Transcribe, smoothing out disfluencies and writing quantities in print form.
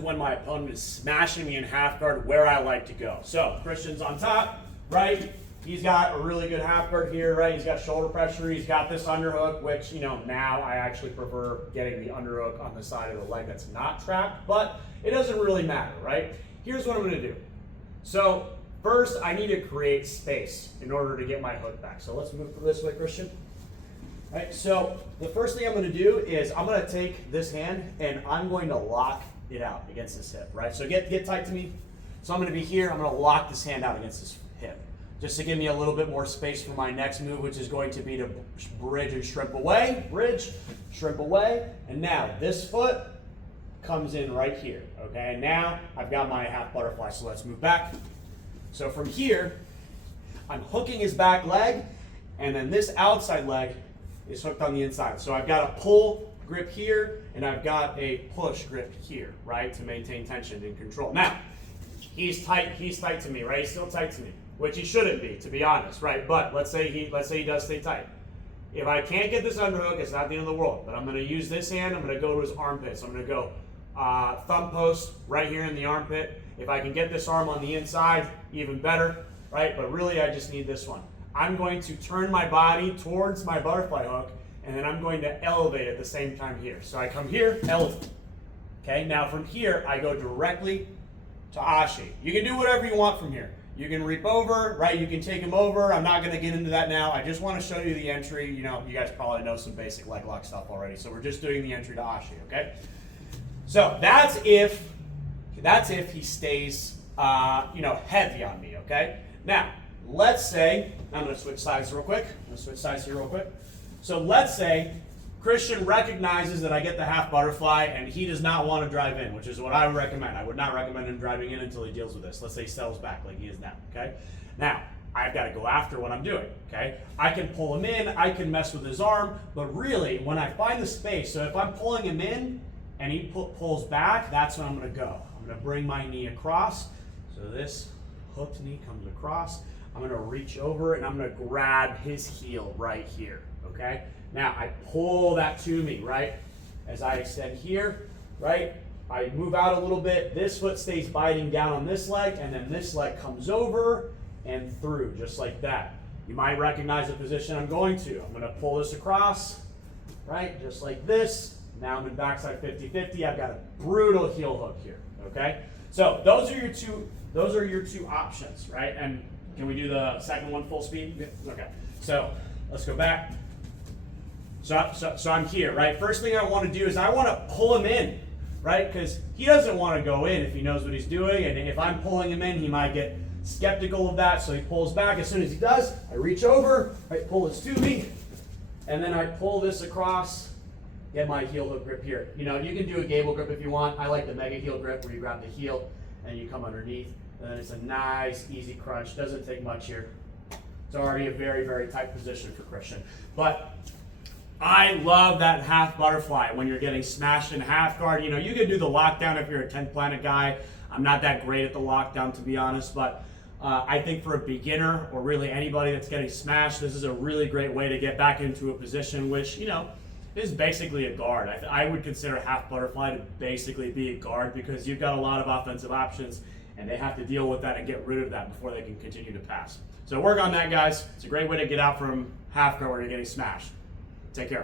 when my opponent is smashing me in half guard where I like to go. So Christian's on top, right? He's got a really good half guard here, right? He's got shoulder pressure. He's got this underhook, which, now I actually prefer getting the underhook on the side of the leg that's not trapped, but it doesn't really matter, right? Here's what I'm going to do. So first, I need to create space in order to get my hook back. So let's move this way, Christian. All right, so the first thing I'm going to do is I'm going to take this hand and I'm going to lock it out against this hip, right? So get tight to me. So I'm going to be here. I'm going to lock this hand out against this hip, just to give me a little bit more space for my next move, which is going to be to bridge and shrimp away, bridge, shrimp away. And now this foot comes in right here, okay? And now I've got my half butterfly, so let's move back. So from here, I'm hooking his back leg, and then this outside leg is hooked on the inside. So I've got a pull grip here, and I've got a push grip here, right, to maintain tension and control. Now, he's tight to me, right? He's still tight to me, which he shouldn't be, to be honest, right? But let's say he does stay tight. If I can't get this underhook, it's not the end of the world. But I'm going to use this hand. I'm going to go to his armpit. So I'm going to go thumb post right here in the armpit. If I can get this arm on the inside, even better, right? But really, I just need this one. I'm going to turn my body towards my butterfly hook, and then I'm going to elevate at the same time here. So I come here, elevate. Okay, now from here, I go directly to Ashi. You can do whatever you want from here. You can reap over, right? You can take him over. I'm not going to get into that now. I just want to show you the entry. You guys probably know some basic leg lock stuff already. So we're just doing the entry to Ashi, okay? So that's if he stays, heavy on me, okay? Now, let's say, I'm going to switch sides real quick. So let's say Christian recognizes that I get the half butterfly and he does not want to drive in, which is what I would recommend. I would not recommend him driving in until he deals with this. Let's say he settles back like he is now, okay? Now, I've got to go after what I'm doing, okay? I can pull him in, I can mess with his arm, but really, when I find the space, so if I'm pulling him in and he pulls back, that's when I'm going to go. I'm going to bring my knee across. So this hooked knee comes across. I'm going to reach over and I'm going to grab his heel right here, okay? Now, I pull that to me, right? As I extend here, right? I move out a little bit. This foot stays biting down on this leg, and then this leg comes over and through, just like that. You might recognize the position I'm going to. I'm going to pull this across, right? Just like this. Now I'm in backside 50-50. I've got a brutal heel hook here, okay? So those are your two options, right? And can we do the second one full speed? Yeah. Okay. So let's go back. So I'm here, right? First thing I want to do is I want to pull him in, right? Because he doesn't want to go in if he knows what he's doing. And if I'm pulling him in, he might get skeptical of that. So he pulls back. As soon as he does, I reach over, I pull this to me, and then I pull this across, get my heel hook grip here. You can do a gable grip if you want. I like the mega heel grip where you grab the heel and you come underneath. And then it's a nice, easy crunch. Doesn't take much here. It's already a very, very tight position for Christian. But I love that half butterfly when you're getting smashed in half guard. You can do the lockdown if you're a 10th planet guy. I'm not that great at the lockdown, to be honest, but I think for a beginner or really anybody that's getting smashed, this is a really great way to get back into a position which, is basically a guard. I would consider half butterfly to basically be a guard because you've got a lot of offensive options and they have to deal with that and get rid of that before they can continue to pass. So work on that, guys. It's a great way to get out from half guard where you're getting smashed. Take care.